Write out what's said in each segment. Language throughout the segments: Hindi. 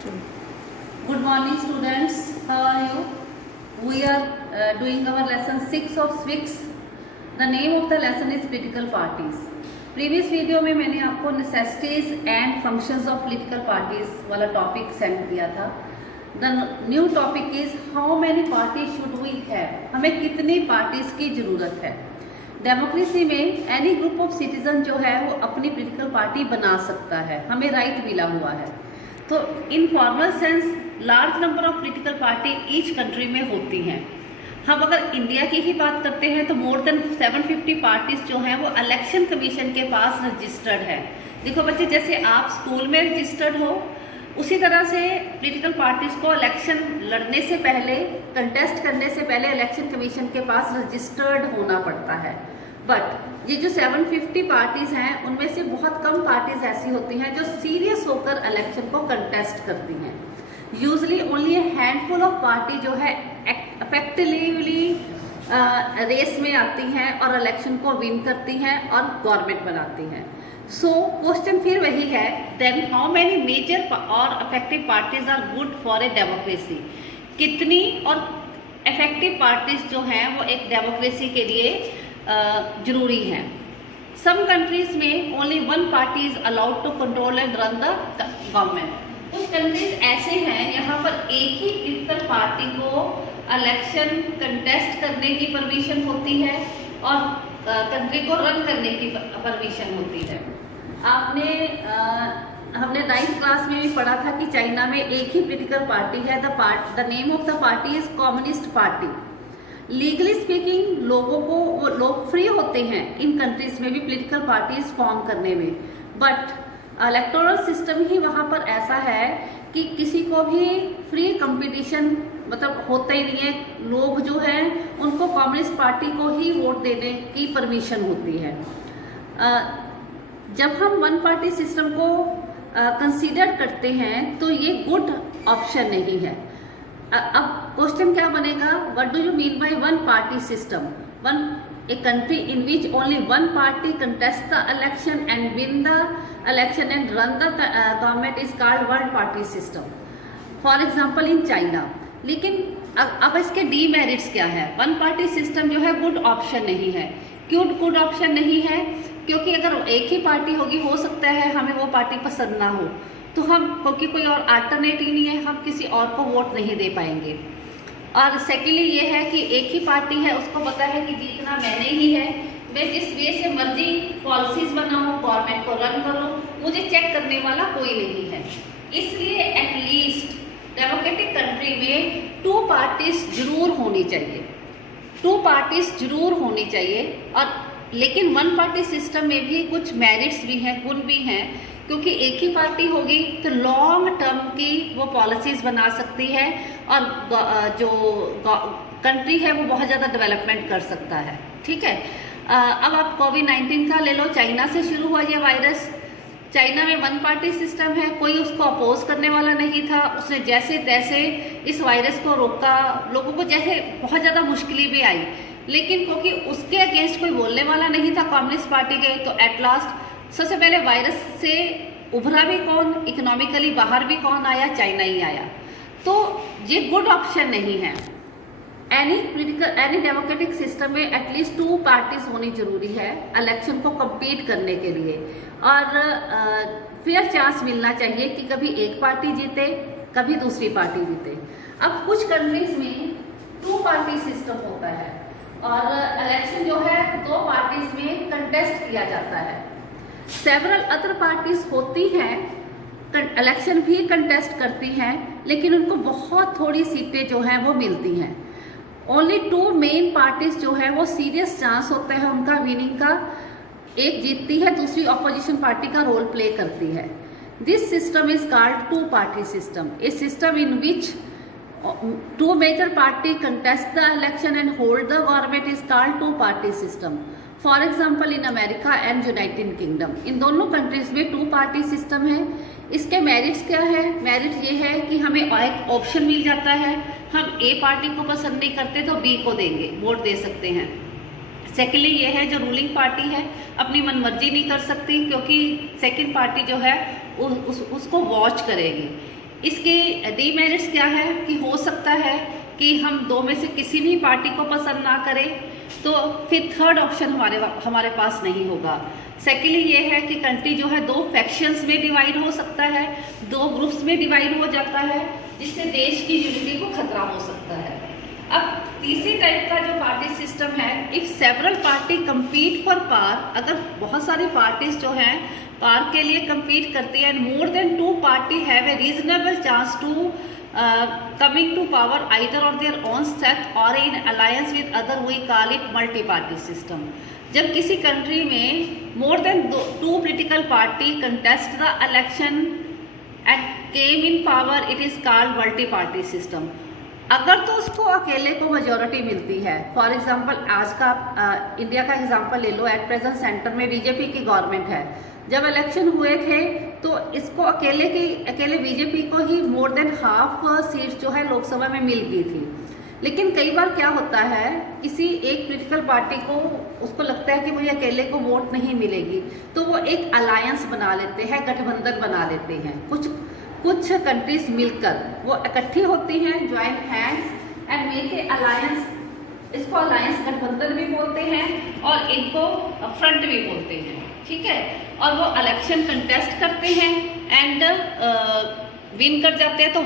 Good morning students, how are you? We are doing our lesson 6 of SWICS. The name of the lesson is political parties. Previous video में मैंने आपको necessities and functions of political parties वाला topic send किया था. The new topic is how many parties should we have? हमें कितनी parties की ज़रूरत है? डेमोक्रेसी में एनी ग्रुप ऑफ सिटीजन जो है वो अपनी पॉलिटिकल पार्टी बना सकता है, हमें राइट मिला हुआ है. तो in formal sense large number of political party each country में होती हैं. हम अगर इंडिया की ही बात करते हैं तो मोर देन 750 पार्टीज जो हैं वो इलेक्शन कमीशन के पास रजिस्टर्ड है. देखो बच्चे, जैसे आप स्कूल में रजिस्टर्ड हो उसी तरह से पॉलिटिकल पार्टीज को इलेक्शन लड़ने से पहले, कंटेस्ट करने से पहले इलेक्शन कमीशन के पास रजिस्टर्ड होना पड़ता है. बट ये जो 750 पार्टीज हैं उनमें से बहुत कम पार्टीज ऐसी होती हैं जो सीरियस होकर इलेक्शन को कंटेस्ट करती हैं. Usually only A handful of party जो है इफेक्टिवली रेस में आती हैं और इलेक्शन को विन करती हैं और गवर्नमेंट बनाती हैं. सो क्वेश्चन फिर वही है, देन हाउ मेनी मेजर और effective parties are good for a democracy. कितनी और इफेक्टिव पार्टीज जो हैं वो एक डेमोक्रेसी के लिए जरूरी हैं. सम कंट्रीज में only one party is allowed to control and run the government. कुछ कंट्रीज ऐसे हैं यहाँ पर एक ही पॉलिटिकल पार्टी को इलेक्शन कंटेस्ट करने की परमिशन होती है और कंट्री को रन करने की परमिशन होती है. हमने 9th क्लास में भी पढ़ा था कि चाइना में एक ही पॉलिटिकल पार्टी है. The name of the party is communist party. Legally speaking लोग फ्री होते हैं इन कंट्रीज में भी पॉलिटिकल पार्टीज फॉर्म करने में. बट इलेक्टोरल सिस्टम ही वहाँ पर ऐसा है कि किसी को भी फ्री कंपटीशन मतलब होता ही नहीं है. लोग जो हैं उनको कम्युनिस्ट पार्टी को ही वोट देने की परमिशन होती है. जब हम वन पार्टी सिस्टम को कंसीडर करते हैं तो ये गुड ऑप्शन नहीं है. अब क्वेश्चन क्या बनेगा, what do you mean by one party system? A country in which only one party contest the election and win the election and run the government is called one party system. For example in China. लेकिन अब इसके डीमेरिट्स क्या है? वन पार्टी सिस्टम जो है गुड ऑप्शन नहीं है. क्यों गुड ऑप्शन नहीं है? क्योंकि अगर एक ही पार्टी होगी, हो सकता है हमें वो पार्टी पसंद ना हो, तो हम क्योंकि कोई और अल्टरनेटिव नहीं है, हम किसी और को वोट नहीं दे पाएंगे. और सेकेंडली ये है कि एक ही पार्टी है, उसको पता है कि जीतना मैंने ही है, मैं जिस वे से मर्जी पॉलिसीज बनाऊँ, गवर्नमेंट को रन करूँ, मुझे चेक करने वाला कोई नहीं है. इसलिए एटलीस्ट डेमोक्रेटिक कंट्री में 2 पार्टीज जरूर होनी चाहिए. 2 पार्टीज जरूर होनी चाहिए. और लेकिन वन पार्टी सिस्टम में भी कुछ मेरिट्स भी हैं, गुण भी हैं, क्योंकि एक ही पार्टी होगी तो लॉन्ग टर्म की वो पॉलिसीज बना सकती है और जो कंट्री है वो बहुत ज़्यादा डेवलपमेंट कर सकता है. ठीक है. अब आप कोविड-19 का ले लो. चाइना से शुरू हुआ ये वायरस. चाइना में वन पार्टी सिस्टम है, कोई उसको अपोज करने वाला नहीं था. उसने जैसे तैसे इस वायरस को रोका. लोगों को जैसे बहुत ज़्यादा मुश्किलें भी आई, लेकिन क्योंकि उसके अगेंस्ट कोई बोलने वाला नहीं था कम्युनिस्ट पार्टी के, तो एट लास्ट सबसे पहले वायरस से उभरा भी कौन, इकोनॉमिकली बाहर भी कौन आया? चाइना ही आया. तो ये गुड ऑप्शन नहीं है. एनी डेमोक्रेटिक सिस्टम में एटलीस्ट 2 पार्टीज होनी जरूरी है इलेक्शन को compete करने के लिए. और फेयर चांस मिलना चाहिए कि कभी एक पार्टी जीते, कभी दूसरी पार्टी जीते. अब कुछ कंट्रीज में 2 पार्टी सिस्टम होता है और इलेक्शन जो है 2 पार्टीज में कंटेस्ट किया जाता है. सेवरल अदर पार्टीज होती हैं, इलेक्शन भी कंटेस्ट करती हैं, लेकिन उनको बहुत थोड़ी सीटें जो हैं वो मिलती हैं. ओनली 2 मेन पार्टीज जो है वो सीरियस चांस होता है उनका विनिंग का. एक जीतती है, दूसरी ऑपोजिशन पार्टी का रोल प्ले करती है. This system is called 2 party system. A system in which 2 major party contest the election and hold the government is called 2 party system. For example in America and United Kingdom. इन दोनों कंट्रीज में 2 पार्टी सिस्टम है. इसके मेरिट्स क्या है? मेरिट ये है कि हमें एक ऑप्शन मिल जाता है, हम ए पार्टी को पसंद नहीं करते तो बी को देंगे, वोट दे सकते हैं. सेकेंडली ये है जो रूलिंग पार्टी है अपनी मनमर्जी नहीं कर सकती, क्योंकि सेकेंड पार्टी जो है उसको वॉच करेगी. इसके डीमेरिट्स क्या है कि हो सकता है कि हम दो में से किसी भी पार्टी को पसंद ना करें, तो फिर थर्ड ऑप्शन हमारे पास नहीं होगा। सेकेंडली ये है कि कंट्री जो है दो फैक्शंस में डिवाइड हो सकता है, दो ग्रुप्स में डिवाइड हो जाता है, जिससे देश की यूनिटी को खतरा हो सकता है। अब तीसरी टाइप का जो पार्टी सिस्टम है, if several party compete for power, अगर बहुत सारी पार्टीज जो हैं पावर के लिए कम्पीट करती है, more than two party have a reasonable chance to coming to power either on their own set or in alliance with other, we call it multi party system। जब किसी कंट्री में more than two political party contest the election and came in power, it is called multi party system. अगर तो उसको अकेले को मेजोरिटी मिलती है, फॉर एग्जांपल आज का इंडिया का एग्जांपल ले लो, एट प्रेजेंट सेंटर में बीजेपी की गवर्नमेंट है। जब इलेक्शन हुए थे तो इसको अकेले बीजेपी को ही मोर देन हाफ सीट जो है लोकसभा में मिल गई थी। लेकिन कई बार क्या होता है, किसी एक पॉलिटिकल पार्टी को उसको लगता है कि मुझे अकेले को वोट नहीं मिलेगी, तो वो एक अलायंस बना लेते हैं, गठबंधन बना लेते हैं। कुछ कंट्रीज मिलकर वो इकट्ठी होती हैं, join hands and make a alliance. इसको अलायंस गठबंधन भी बोलते हैं और इनको फ्रंट भी बोलते हैं, ठीक है। और वो इलेक्शन कंटेस्ट करते हैं एंड विन कर जाते हैं। तो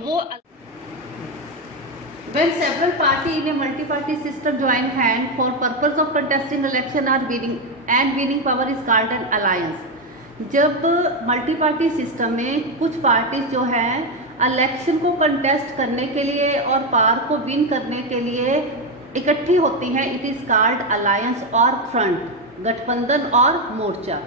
वो when several party in a multi-party system join hand for purpose of contesting election or winning power is called an alliance। जब मल्टी पार्टी सिस्टम में कुछ पार्टी जो है इलेक्शन को कंटेस्ट करने के लिए और पावर को विन करने के लिए इकट्ठी होती हैं, इट इज कॉल्ड अलायंस और फ्रंट, गठबंधन और मोर्चा।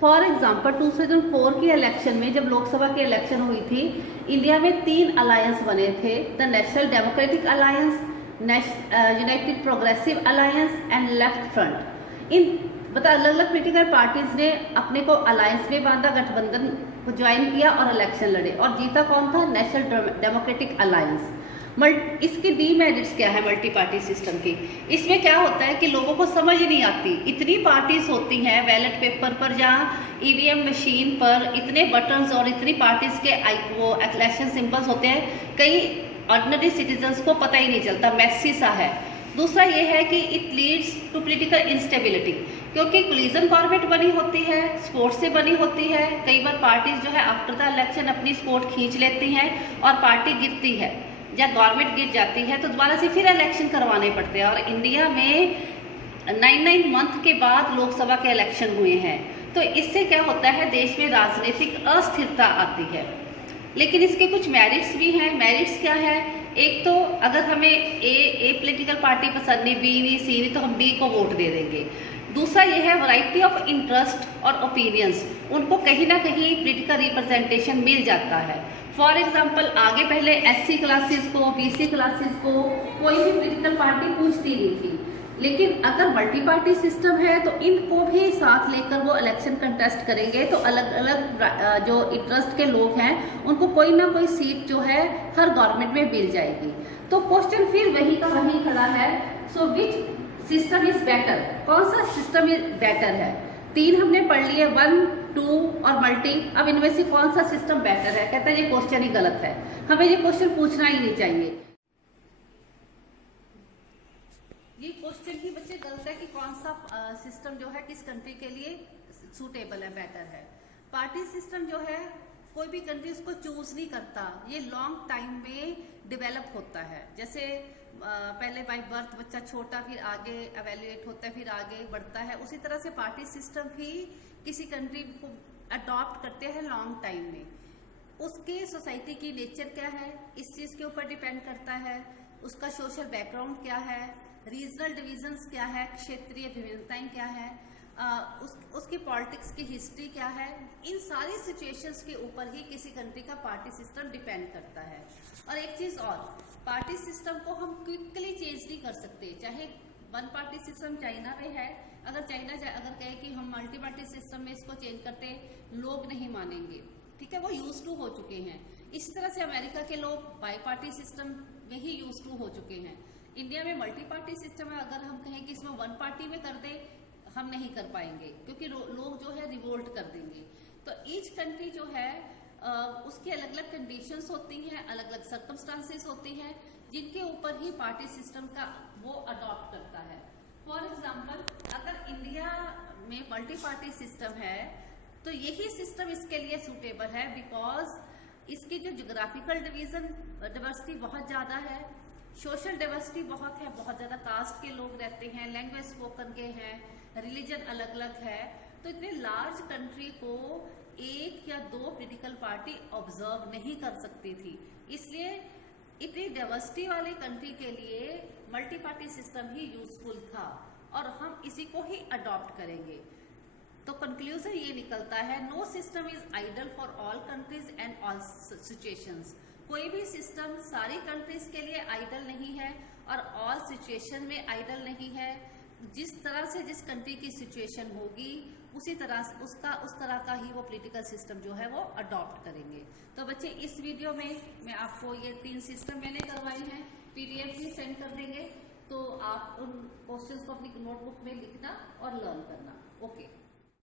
फॉर एग्जाम्पल 2004 की इलेक्शन में जब लोकसभा की इलेक्शन हुई थी, इंडिया में 3 अलायंस बने थे, the national democratic alliance, united progressive alliance and left front. इन अलग अलग पोलिटिकल पार्टीज ने अपने को अलायंस में बांधा, गठबंधन को ज्वाइन किया और इलेक्शन लड़े, और जीता कौन था? National democratic alliance. इसकी डीमेरिट्स क्या है मल्टी पार्टी सिस्टम की? इसमें क्या होता है कि लोगों को समझ नहीं आती, इतनी पार्टीज होती हैं बैलेट पेपर पर या ईवीएम मशीन पर, इतने बटन्स और इतनी पार्टीज के वो इलेक्शन सिंबल्स होते हैं, कई ऑर्डिनरी सिटीजन्स को पता ही नहीं चलता, मैसी सा है। दूसरा ये है कि it leads to political instability, क्योंकि कोलिजन गवर्नमेंट बनी होती है, सपोर्ट से बनी होती है। कई बार पार्टीज जो है आफ्टर द इलेक्शन अपनी सपोर्ट खींच लेती हैं और पार्टी गिरती है या गवर्नमेंट गिर जाती है तो दोबारा से फिर इलेक्शन करवाने पड़ते हैं। और इंडिया में 9 मंथ के बाद लोकसभा के इलेक्शन हुए हैं, तो इससे क्या होता है, देश में राजनीतिक अस्थिरता आती है। लेकिन इसके कुछ मेरिट्स भी हैं। मेरिट्स क्या है? एक तो अगर हमें ए पॉलिटिकल पार्टी पसंद नहीं, बी सी नहीं, तो हम डी को वोट दे देंगे। दूसरा ये है वैरायटी ऑफ इंटरेस्ट और ओपिनियंस, उनको कहीं ना कहीं पॉलिटिकल रिप्रेजेंटेशन मिल जाता है। फॉर एग्जाम्पल आगे पहले एससी क्लासेस को, बीसी क्लासेस को कोई भी पॉलिटिकल पार्टी पूछती नहीं थी, लेकिन अगर मल्टी पार्टी सिस्टम है तो इनको भी साथ लेकर वो इलेक्शन कंटेस्ट करेंगे, तो अलग अलग जो इंटरेस्ट के लोग हैं उनको कोई ना कोई सीट जो है हर गवर्नमेंट में मिल जाएगी। तो क्वेश्चन फिर वही का वही खड़ा है, सो विच सिस्टम इज बेटर? कौन सा सिस्टम बेटर है? 3 हमने पढ़ लिए, 1, 2 और मल्टी। अब इनमें से कौन सा सिस्टम बेटर है? कहता है ये क्वेश्चन ही गलत है, हमें ये क्वेश्चन पूछना ही नहीं चाहिए। ये क्वेश्चन ही बच्चे गलत है कि कौन सा सिस्टम जो है किस कंट्री के लिए सूटेबल है, बेटर है। पार्टी सिस्टम जो है कोई भी कंट्री उसको चूज नहीं करता, ये लॉन्ग टाइम में डेवलप होता है। जैसे पहले बाय बर्थ बच्चा छोटा, फिर आगे एवेल्युएट होता है, फिर आगे बढ़ता है, उसी तरह से पार्टी सिस्टम भी किसी कंट्री को अडॉप्ट करते हैं लॉन्ग टाइम में। उसके सोसाइटी की नेचर क्या है इस चीज के ऊपर डिपेंड करता है, उसका सोशल बैकग्राउंड क्या है, रीजनल डिविजन्स क्या है, क्षेत्रीय विभिन्नताएं क्या है, उसकी पॉलिटिक्स की हिस्ट्री क्या है, इन सारी सिचुएशंस के ऊपर ही किसी कंट्री का पार्टी सिस्टम डिपेंड करता है। और एक चीज और, पार्टी सिस्टम को हम क्विकली चेंज नहीं कर सकते। चाहे 1 पार्टी सिस्टम चाइना में है, अगर चाइना अगर कहे कि हम मल्टी पार्टी सिस्टम में इसको चेंज करते, लोग नहीं मानेंगे, ठीक है, वो यूज टू हो चुके हैं। इसी तरह से अमेरिका के लोग बाई पार्टी सिस्टम में ही यूज टू हो चुके हैं। इंडिया में मल्टी पार्टी सिस्टम है, अगर हम कहें कि इसमें 1 पार्टी में कर दे, हम नहीं कर पाएंगे, क्योंकि लोग जो है रिवोल्ट कर देंगे। तो ईच कंट्री जो है उसकी उसकी अलग अलग कंडीशंस होती हैं, अलग अलग सर्कमस्टांसेस होती हैं, जिनके ऊपर ही पार्टी सिस्टम का वो अडॉप्ट करता है। फॉर एग्जाम्पल, अगर इंडिया में मल्टी पार्टी सिस्टम है तो यही सिस्टम इसके लिए सूटेबल है, बिकॉज इसकी जो जोग्राफिकल डाइवर्सिटी बहुत ज्यादा है, सोशल डाइवर्सिटी बहुत है, बहुत ज्यादा कास्ट के लोग रहते हैं, लैंग्वेज स्पोकन के हैं, रिलीजन अलग अलग है। तो इतने लार्ज कंट्री को एक या दो पॉलिटिकल पार्टी ऑब्जर्व नहीं कर सकती थी, इसलिए इतनी डाइवर्सिटी वाली कंट्री के लिए मल्टी पार्टी सिस्टम ही यूजफुल था और हम इसी को ही अडॉप्ट करेंगे। तो कंक्लूजन ये निकलता है, no system is ideal for all countries and all situations. कोई भी सिस्टम सारी कंट्रीज के लिए आइडल नहीं है और ऑल सिचुएशन में आइडल नहीं है। जिस तरह से जिस कंट्री की सिचुएशन होगी उस तरह का ही वो पॉलिटिकल सिस्टम जो है वो अडॉप्ट करेंगे। तो बच्चे, इस वीडियो में मैं आपको ये 3 सिस्टम मैंने करवाए हैं, PDF भी सेंड कर देंगे, तो आप उन क्वेश्चंस को अपनी नोटबुक में लिखना और लर्न करना। ओके।